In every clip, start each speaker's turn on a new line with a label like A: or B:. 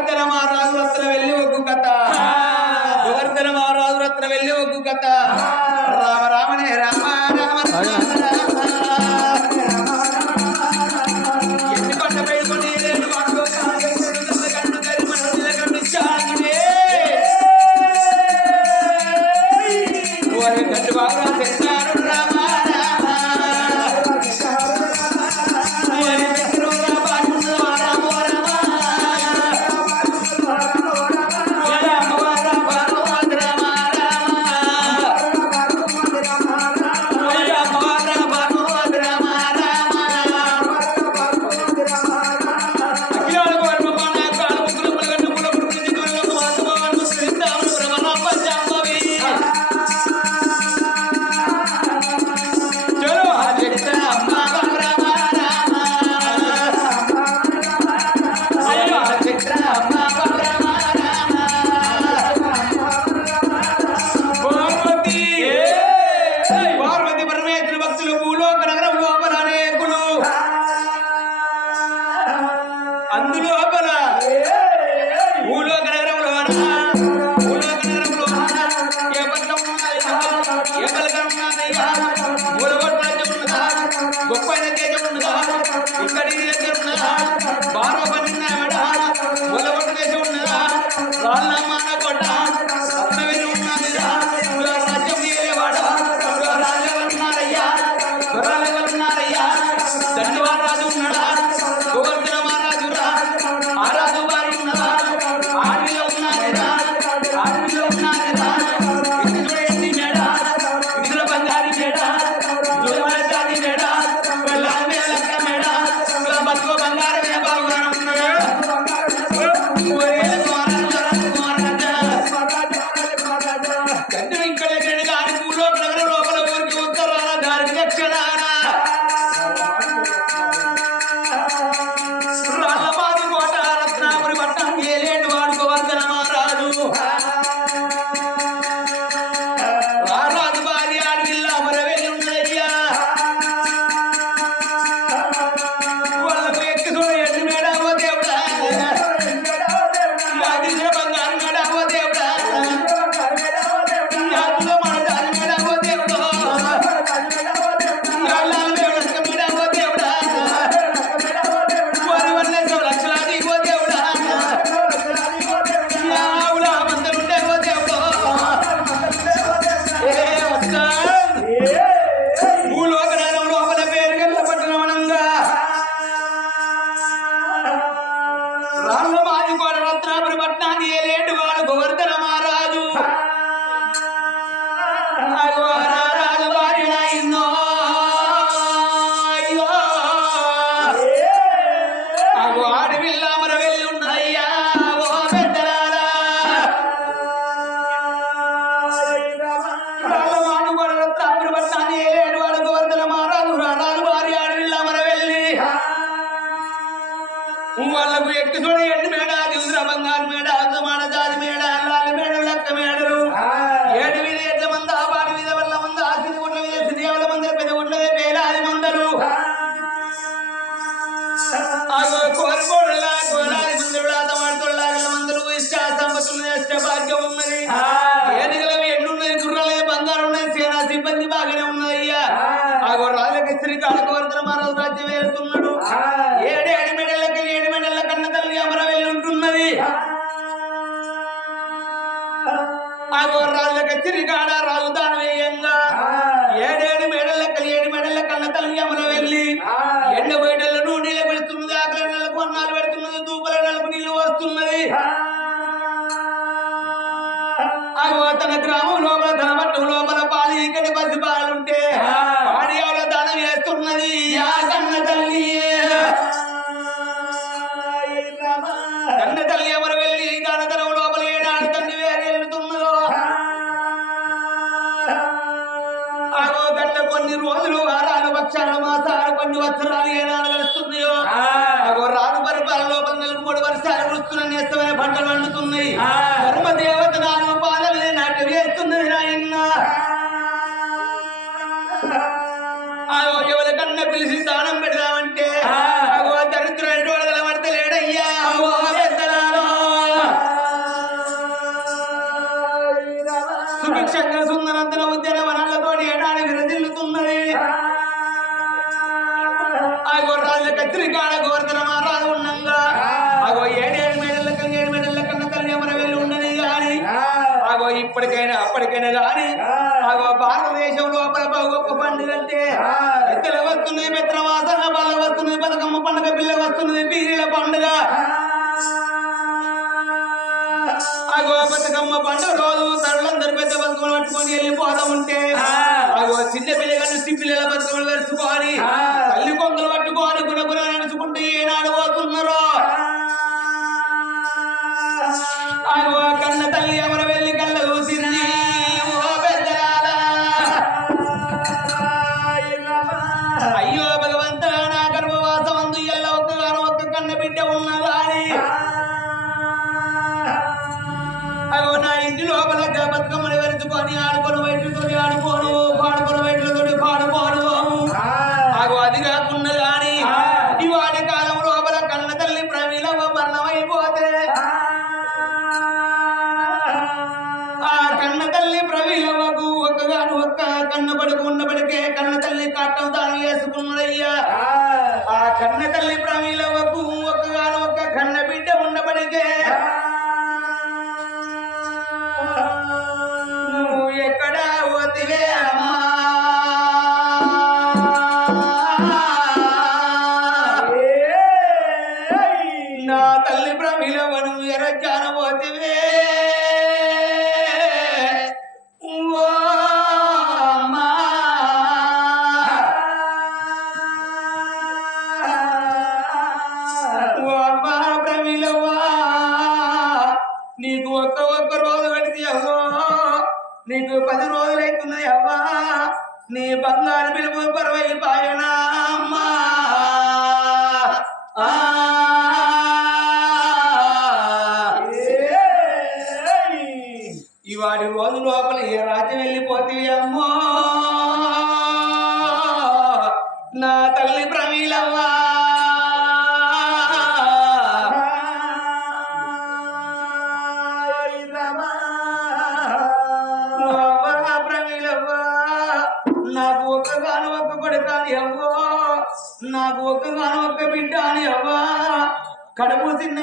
A: గోవర్ధన మహారాజు రత్న వెళ్ళి ఒగ్గు కథ. గోవర్ధన మహారాజు రత్న వెళ్ళి ఒగ్గు కథ. రామ రామనే రామ గొప్ప దగ్గర ఉన్నదా ఇక్కడి దగ్గర ఉన్నదా బారోపల్లి రాజులకు తిరిగాడ రాజుదాన వేయంగా ఏడేడు మెడల ఏడు మెడల కన్న తల్లి అమలు వెళ్ళి. ఎండ బయట బట్టలు వండుతుంది జరుగుతున్నది పీరీల పండుగ బతుకమ్మ పండుగ రోజు తరులందరూ పెద్ద బతుకమ్మలు పట్టుకొని వెళ్ళిపోతా ఉంటే. అగో చిన్న పిల్లలు చిన్న పిల్లల బతుకమ్మలు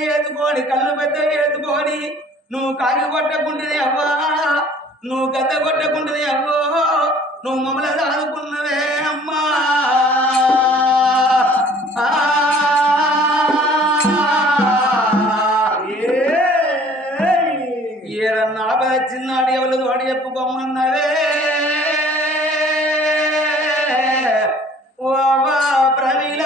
A: పెద్దవి ఎత్తుకొని కళ్ళు పెద్దవి ఎత్తుకొని నువ్వు కాగి కొట్టకుంటుంది అవ్వా నువ్వు గద్ద కొట్టకుంటుంది అవ్వో నువ్వు మమ్మల్ని దాదుకున్నవే అమ్మా. ఏరన్నా చిన్నాడు ఎవరు వాడు చెప్పుకోమన్నవే. ప్రమీల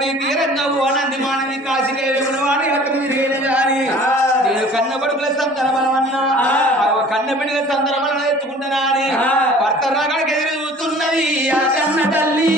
A: నీ నవ్వు అనంది మానని కాశీదేవి గుణవాణి అతని నేను కన్న పడుకుల సందర్భమన్నా కన్న పిడుగుల సందర్భమని ఎత్తుకుంటున్నా అని భర్త రాగానికి ఎదురు చూస్తున్నది ఆ కన్న తల్లి.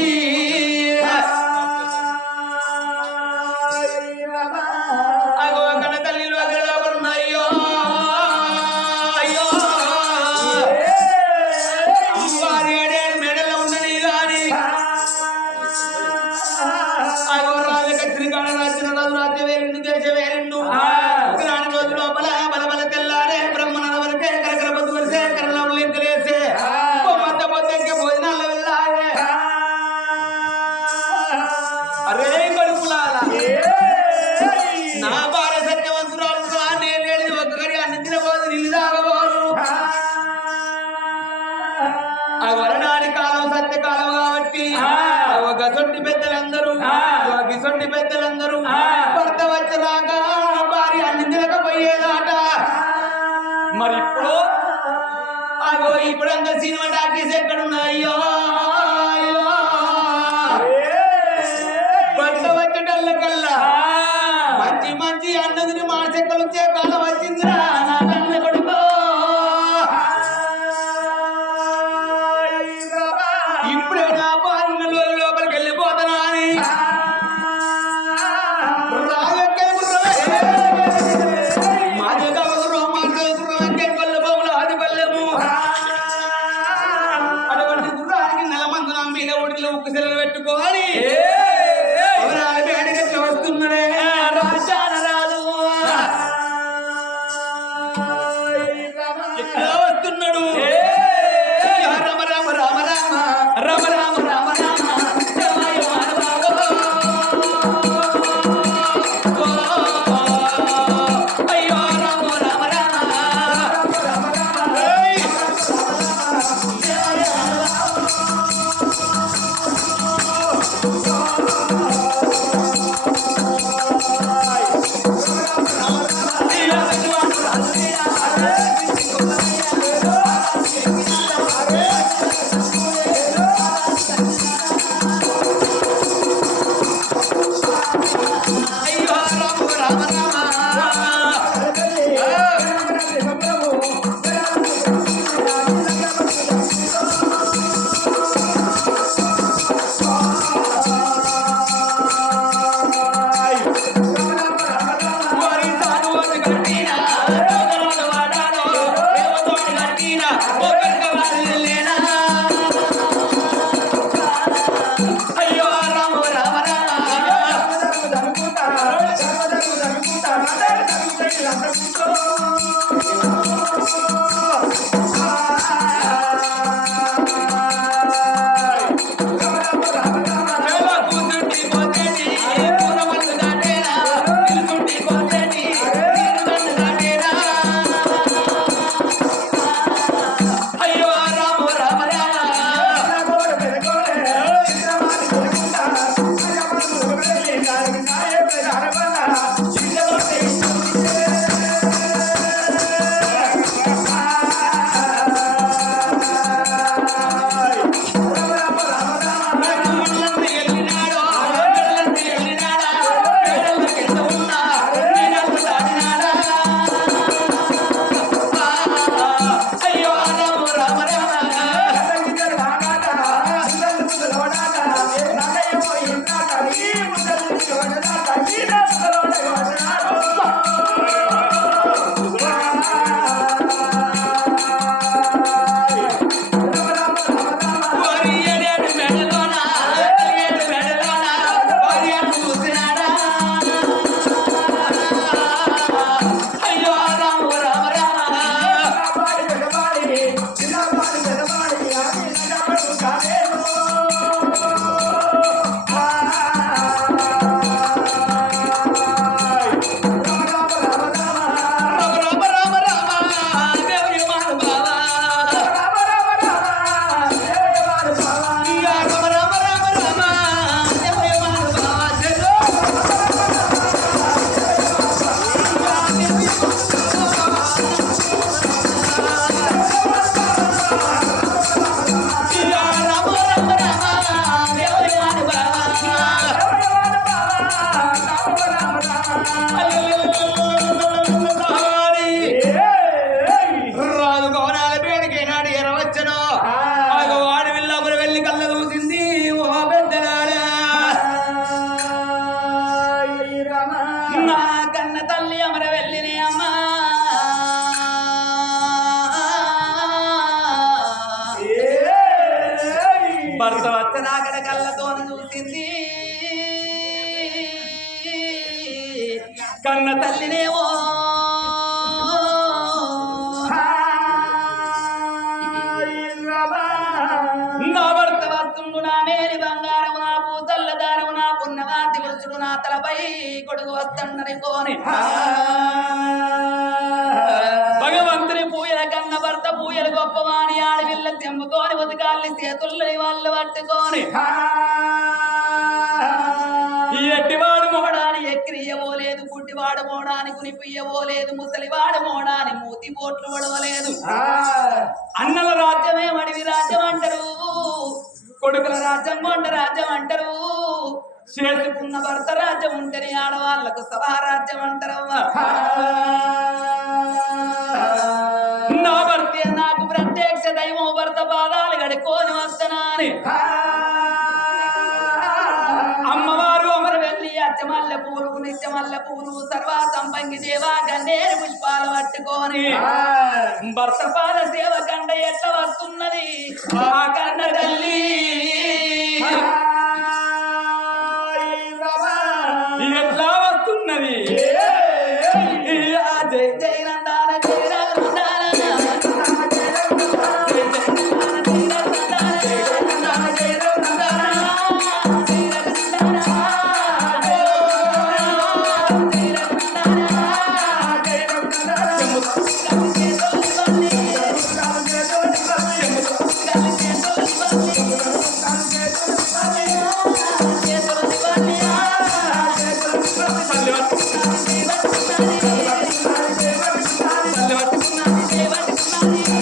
A: కన్న
B: తల్లినేమో నా భర్త వస్తుండు నా మేలి బంగారం నా పూతల్ల దారం నా పున్నవాతి వరుసుడు నా తలపై కొడుకు వస్తుండని కోని. భగవంతుని పూయల కన్న భర్త పూయలు గొప్పవాణి ఆడవిల్ల తెంపుకొని ఉదకాల్ని చేతుల్ని వాళ్ళు పట్టుకొని మోడాని ఎక్కిరియవోలేదు గుడ్డివాడు మోడాని కునిపియ్యవోలేదు ముసలివాడు మోడాని మూతి పోట్లు పడవలేదు. అన్నల రాజ్యమే మడివి రాజ్యం అంటారు కొడుకుల రాజ్యం కొండ రాజ్యం అంటారు. చేసుకున్న భర్త రాజ్యం ఉంటేనే ఆడవాళ్ళకు సభా రాజ్యం అంటారవ్వా నా భర్తే నాకు ప్రత్యక్ష దైవం భర్త పాదాలు గడుకోని వస్తనాని నిత్యమల్ల పూలు సర్వ సంపంగి దేవా గన్నేరు పుష్పాలు పట్టుకొని. భర్త పాద సేవ కండ ఎట్ల వస్తున్నది? ఆ కన్న తల్లి నేను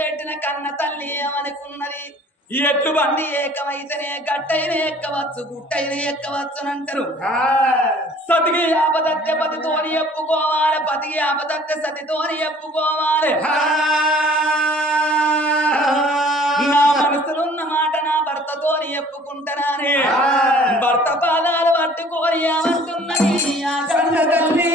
B: పెట్టిన కన్న తల్లి ఏమనుకున్నది ఈ ఎట్లు బండి ఏకమైతేనే గట్టైన ఎక్కవచ్చు గుట్టైన ఎక్కవచ్చు అని అంటారు. సతికి ఆపదత్తే పతితోని ఎప్పుకోవాలి పతికి ఆపదత్తే సతితోని ఎప్పుకోవాలి. నా మనసులో ఉన్న మాట నా భర్తతోని ఎప్పుకుంటానని. భర్త పాదాలు పట్టుకొని ఏమంటున్నది ఆ కన్న తల్లి